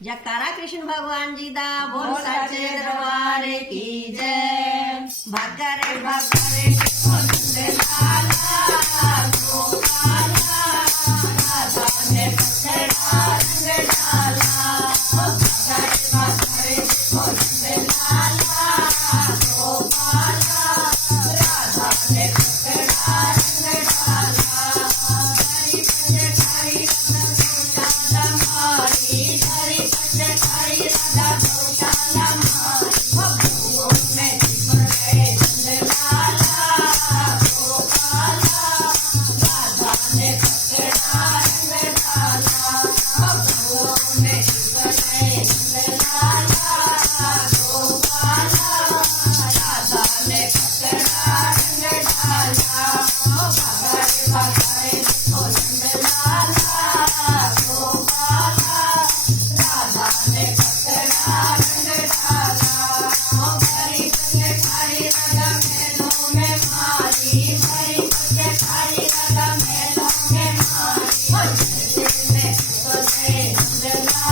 जयकारा कृष्ण भगवान जी दा बोल साचे दरबार की जय। भागा रे लाला गोपाला राधा ने पकड़ा रंग डाला। भागा रे लाला गोपाला राधा ने पकड़ा रंग डाला। हरी हरी राधा मारी हरी हरी राधा गौशाला मारी बबुओं में पड़े नंदलाला गोपाला राधा ने पकड़ा रंग डाला। बबुओं में पड़े नंदलाला गोपाला राधा ने पकड़ा रंग डाला। भगाए ओ नंदलाला गोपाला राधा ने पकड़ा रंग डाला। हरी राधा मेलों में मारी हरी राधा मेलों में मारी। नंदलाला